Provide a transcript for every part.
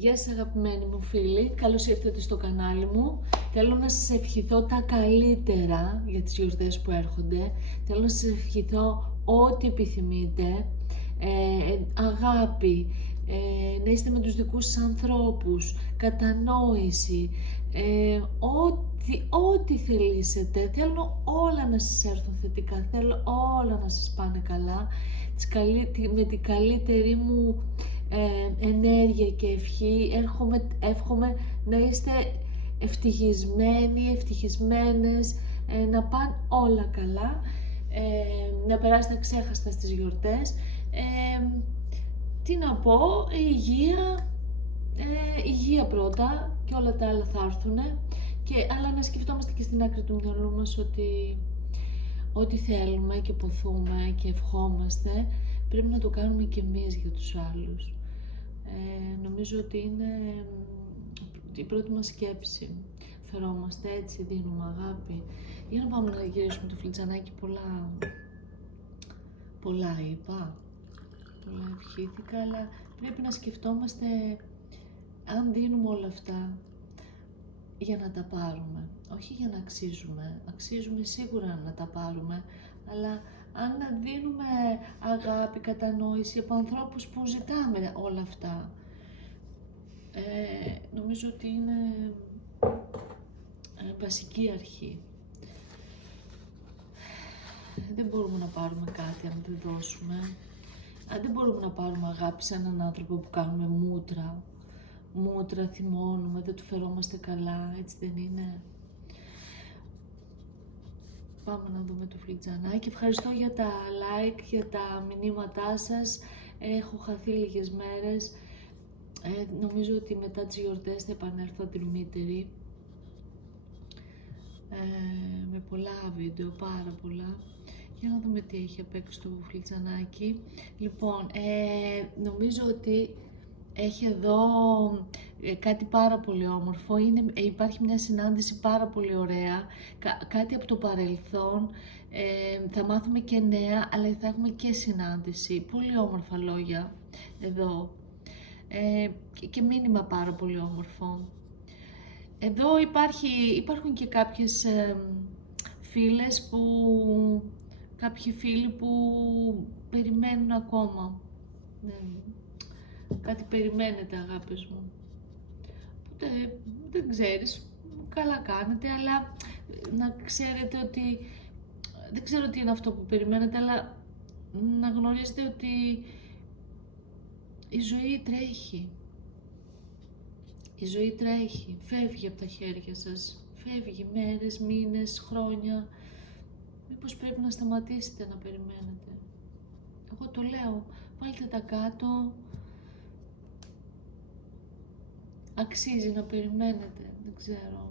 Γεια σας αγαπημένοι μου φίλοι, καλώς ήρθατε στο κανάλι μου. Θέλω να σας ευχηθώ τα καλύτερα για τις γιορτές που έρχονται. Θέλω να σας ευχηθώ ό,τι επιθυμείτε, αγάπη, να είστε με τους δικούς σας ανθρώπους, κατανόηση, ό,τι θελήσετε. Θέλω όλα να σας έρθουν θετικά, θέλω όλα να σας πάνε καλά, με την καλύτερη μου ενέργεια και ευχή. Εύχομαι να είστε ευτυχισμένοι, ευτυχισμένες, να πάνε όλα καλά, να περάσετε ξέχαστα στις γιορτές. Τι να πω, υγεία πρώτα και όλα τα άλλα θα έρθουν, αλλά να σκεφτόμαστε και στην άκρη του μυαλού μας ότι ό,τι θέλουμε και ποθούμε και ευχόμαστε πρέπει να το κάνουμε και εμείς για τους άλλους. Νομίζω ότι είναι η πρώτη μας σκέψη. Φερόμαστε έτσι, δίνουμε αγάπη. Για να πάμε να γυρίσουμε το φλιτζανάκι. Πολλά είπα, πολλά ευχήθηκα, αλλά πρέπει να σκεφτόμαστε αν δίνουμε όλα αυτά για να τα πάρουμε, όχι για να αξίζουμε. Αξίζουμε σίγουρα να τα πάρουμε, αλλά αν δίνουμε αγάπη, κατανόηση από ανθρώπους που ζητάμε όλα αυτά, νομίζω ότι είναι βασική αρχή. Δεν μπορούμε να πάρουμε κάτι αν δεν δώσουμε. Δεν μπορούμε να πάρουμε αγάπη σε έναν άνθρωπο που κάνουμε μούτρα, θυμώνουμε, δεν του φερόμαστε καλά, έτσι δεν είναι? Πάμε να δούμε το φλιτζανάκι. Ευχαριστώ για τα like, για τα μηνύματά σας. Έχω χαθεί λίγες μέρες. Νομίζω ότι μετά τις γιορτές θα επανέλθω αντιλημύτερη. Με πολλά βίντεο, πάρα πολλά. Για να δούμε τι έχει απ' έξω το φλιτζανάκι. Λοιπόν, νομίζω ότι έχει εδώ κάτι πάρα πολύ όμορφο. Υπάρχει μια συνάντηση πάρα πολύ ωραία, κάτι από το παρελθόν. Θα μάθουμε και νέα, αλλά θα έχουμε και συνάντηση. Πολύ όμορφα λόγια εδώ. Και μήνυμα πάρα πολύ όμορφο. Εδώ υπάρχουν και κάποιες φίλες κάποιοι φίλοι που περιμένουν ακόμα. Κάτι περιμένετε, αγάπες μου. Δεν ξέρεις, καλά κάνετε, αλλά να ξέρετε ότι δεν ξέρω τι είναι αυτό που περιμένετε, αλλά να γνωρίζετε ότι η ζωή τρέχει. Η ζωή τρέχει, φεύγει από τα χέρια σας, φεύγει μέρες, μήνες, χρόνια. Μήπως πρέπει να σταματήσετε να περιμένετε? Εγώ το λέω, βάλτε τα κάτω. Αξίζει να περιμένετε, δεν ξέρω.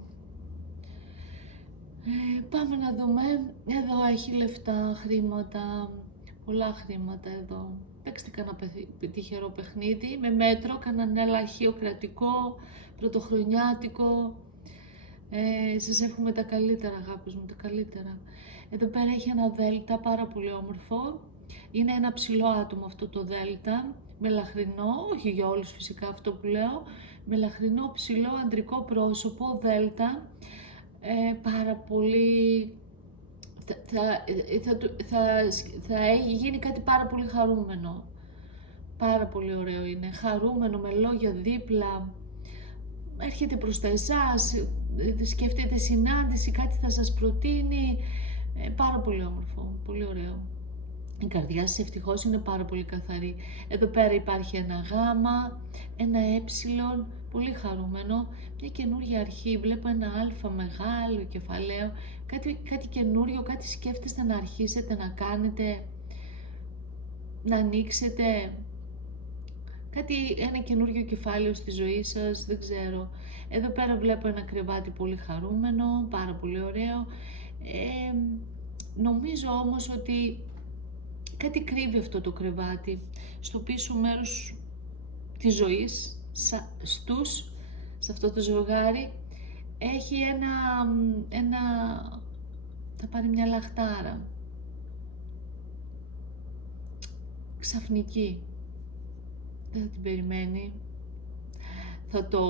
Πάμε να δούμε. Εδώ έχει λεφτά, χρήματα, πολλά χρήματα εδώ. Παίξτε κανένα τυχερό παιχνίδι, με μέτρο, κανένα λαχείο κρατικό, πρωτοχρονιάτικο. Σας εύχομαι τα καλύτερα, αγάπες μου, τα καλύτερα. Εδώ πέρα έχει ένα δέλτα πάρα πολύ όμορφο. Είναι ένα ψηλό άτομο αυτό το δέλτα, μελαχρινό, όχι για όλους φυσικά αυτό που λέω, μελαχρινό, ψηλό, αντρικό πρόσωπο, δέλτα, πάρα πολύ... Θα γίνει κάτι πάρα πολύ χαρούμενο. Πάρα πολύ ωραίο είναι, χαρούμενο, με λόγια δίπλα. Έρχεται προς τα εσάς, σκέφτεται συνάντηση, κάτι θα σας προτείνει. Πάρα πολύ όμορφο, πολύ ωραίο. Η καρδιά σας ευτυχώς είναι πάρα πολύ καθαρή. Εδώ πέρα υπάρχει ένα γάμα, ένα έψιλον, πολύ χαρούμενο, μια καινούργια αρχή. Βλέπω ένα αλφα μεγάλο κεφαλαίο, κάτι καινούριο, κάτι σκέφτεστε να αρχίσετε να κάνετε, να ανοίξετε. Ένα καινούριο κεφάλαιο στη ζωή σας, δεν ξέρω. Εδώ πέρα βλέπω ένα κρεβάτι πολύ χαρούμενο, πάρα πολύ ωραίο. Νομίζω όμως ότι κάτι κρύβει αυτό το κρεβάτι. Στο πίσω μέρος της ζωής, σε αυτό το ζευγάρι, έχει θα πάρει μια λαχτάρα. Ξαφνική. Δεν θα την περιμένει. θα το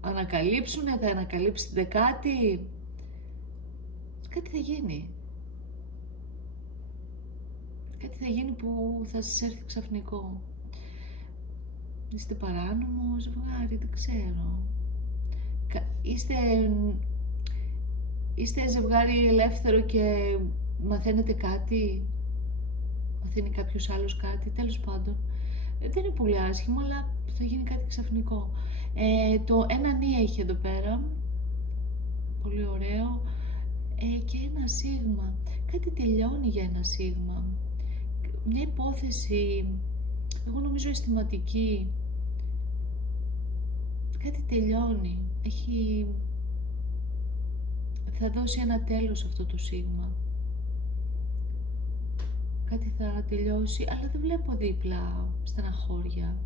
ανακαλύψουνε, θα ανακαλύψει την δεκάτη. Κάτι θα γίνει. Κάτι θα γίνει που θα σας έρθει ξαφνικό. Είστε παράνομο ζευγάρι, δεν ξέρω. Είστε ζευγάρι ελεύθερο και μαθαίνετε κάτι. Μαθαίνει κάποιος άλλος κάτι, τέλος πάντων. Δεν είναι πολύ άσχημο, αλλά θα γίνει κάτι ξαφνικό. Το ένα νι έχει εδώ πέρα. Πολύ ωραίο. Και ένα σίγμα. Κάτι τελειώνει για ένα σίγμα. Μια υπόθεση, εγώ νομίζω αισθηματική. Κάτι τελειώνει. Θα δώσει ένα τέλος αυτό το σίγμα. Κάτι θα τελειώσει, αλλά δεν βλέπω δίπλα στεναχώρια.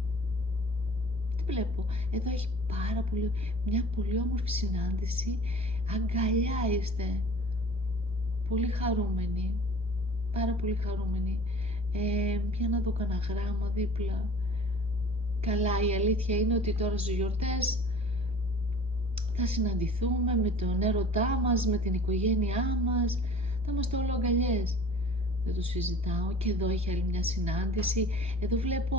Δεν βλέπω. Εδώ έχει μια πολύ όμορφη συνάντηση. Αγκαλιά είστε. Πολύ χαρούμενοι. Πάρα πολύ χαρούμενοι. Για να δω κανένα γράμμα δίπλα. Καλά, η αλήθεια είναι ότι τώρα στις γιορτές θα συναντηθούμε με τον έρωτά μας, με την οικογένειά μας. Θα είμαστε όλο αγκαλιές. Δεν το συζητάω. Και εδώ έχει άλλη μια συνάντηση. Εδώ βλέπω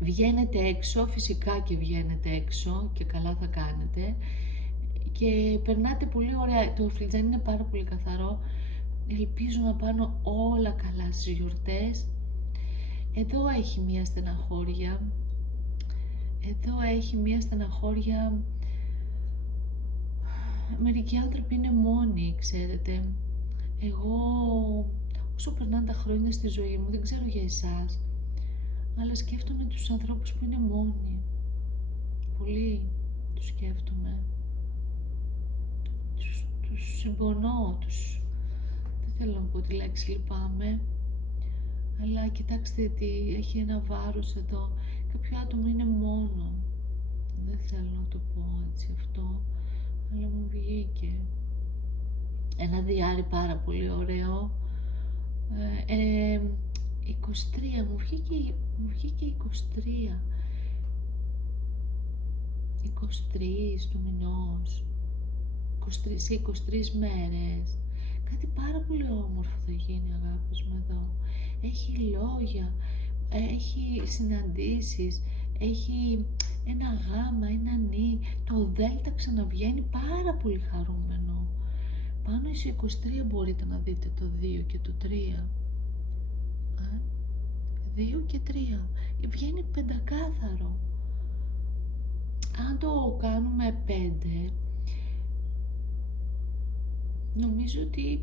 βγαίνετε έξω, φυσικά και βγαίνετε έξω και καλά θα κάνετε. Και περνάτε πολύ ωραία. Το φλιτζάνι είναι πάρα πολύ καθαρό. Ελπίζω να πάνε όλα καλά στις γιορτές. Εδώ έχει μία στεναχώρια. Εδώ έχει μία στεναχώρια. Μερικοί άνθρωποι είναι μόνοι, ξέρετε. Εγώ, όσο περνάνε τα χρόνια στη ζωή μου, δεν ξέρω για εσάς, αλλά σκέφτομαι τους ανθρώπους που είναι μόνοι. Πολύ τους σκέφτομαι. Τους συμπονώ, δεν θέλω να πω τη λέξη λυπάμαι, αλλά κοιτάξτε τι έχει ένα βάρος εδώ. Κάποιο άτομο είναι μόνο. Δεν θέλω να το πω έτσι αυτό, αλλά μου βγήκε. Ένα διάρρη πάρα πολύ ωραίο. 23, μου βγήκε 23. 23 του μηνός. 23 μέρες. Κάτι πάρα πολύ όμορφο θα γίνει, αγάπης μου, εδώ. Έχει λόγια, έχει συναντήσεις, έχει ένα γάμα, ένα νι. Το δέλτα ξαναβγαίνει πάρα πολύ χαρούμενο. Πάνω εις 23 μπορείτε να δείτε το 2 και το 3. 2 και 3. Βγαίνει πεντακάθαρο. Αν το κάνουμε 5, νομίζω ότι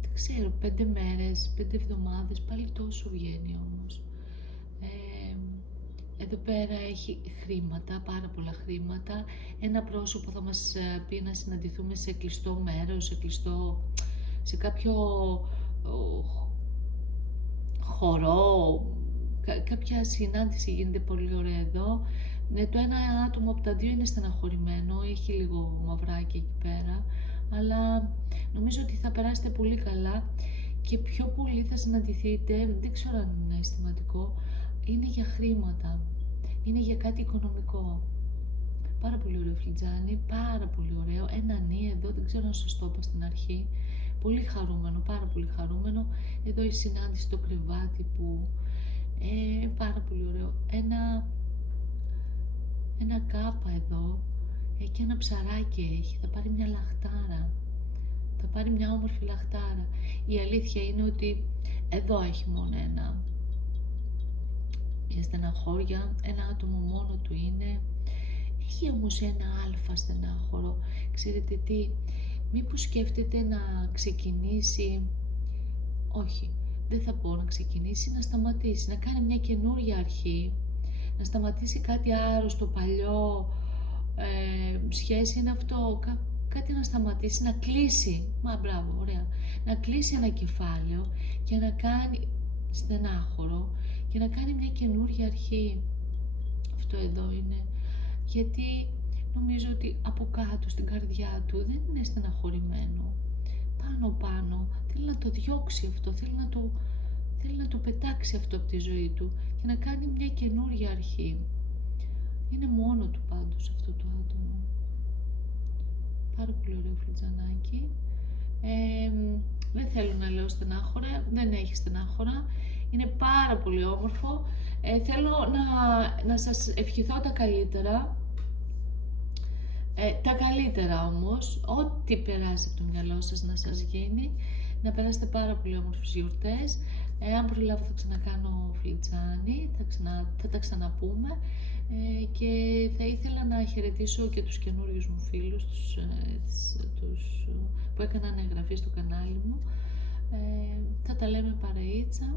δεν ξέρω, 5 μέρες, 5 εβδομάδες, πάλι τόσο βγαίνει όμως. Εδώ πέρα έχει χρήματα, πάρα πολλά χρήματα. Ένα πρόσωπο θα μας πει να συναντηθούμε σε κλειστό μέρος, σε κάποιο χορό, κάποια συνάντηση γίνεται πολύ ωραία εδώ. Το ένα άτομο από τα δύο είναι στεναχωρημένο, έχει λίγο μαυράκι εκεί πέρα, αλλά νομίζω ότι θα περάσετε πολύ καλά και πιο πολύ θα συναντηθείτε, δεν ξέρω αν είναι αισθηματικό, είναι για χρήματα, είναι για κάτι οικονομικό. Πάρα πολύ ωραίο φλιτζάνι, πάρα πολύ ωραίο, ένα νι εδώ, δεν ξέρω αν σας το είπα στην αρχή, πολύ χαρούμενο, πάρα πολύ χαρούμενο. Εδώ η συνάντηση στο κρεβάτι που, πάρα πολύ ωραίο, ένα κάπα εδώ και ένα ψαράκι έχει, θα πάρει μια λαχτάρα, θα πάρει μια όμορφη λαχτάρα. Η αλήθεια είναι ότι εδώ έχει μόνο μια στεναχώρια, ένα άτομο μόνο του είναι, έχει όμως ένα αλφα στενάχωρο. Ξέρετε τι, μήπως σκέφτεται να ξεκινήσει, όχι, δεν θα πω να ξεκινήσει, να σταματήσει, να κάνει μια καινούρια αρχή, να σταματήσει κάτι άρρωστο, παλιό, σχέση είναι αυτό, κάτι να σταματήσει, να κλείσει, μπράβο, ωραία, να κλείσει ένα κεφάλαιο και να κάνει στενάχωρο και να κάνει μια καινούρια αρχή. Αυτό εδώ είναι, γιατί νομίζω ότι από κάτω στην καρδιά του δεν είναι στεναχωρημένο. Πάνω θέλει να το διώξει αυτό, θέλει θέλει να το πετάξει αυτό από τη ζωή του και να κάνει μια καινούρια αρχή. Είναι μόνο του πάντως αυτό το άτομο. Πάρα πολύ ωραίο φλιτζανάκι. Δεν θέλω να λέω στενάχωρα, δεν έχει στενάχωρα. Είναι πάρα πολύ όμορφο. Θέλω να σας ευχηθώ τα καλύτερα. Τα καλύτερα όμως, ό,τι περάσει από το μυαλό σας να σας γίνει, να περάσετε πάρα πολύ όμορφες γιορτές. Αν προλάβω θα ξανακάνω φλιτζάνι, θα τα ξαναπούμε και θα ήθελα να χαιρετήσω και τους καινούριους μου φίλους, τους που έκαναν εγγραφή στο κανάλι μου. Θα τα λέμε παρεΐτσα.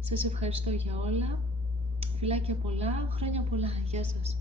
Σας ευχαριστώ για όλα. Φιλάκια πολλά, χρόνια πολλά. Γεια σας.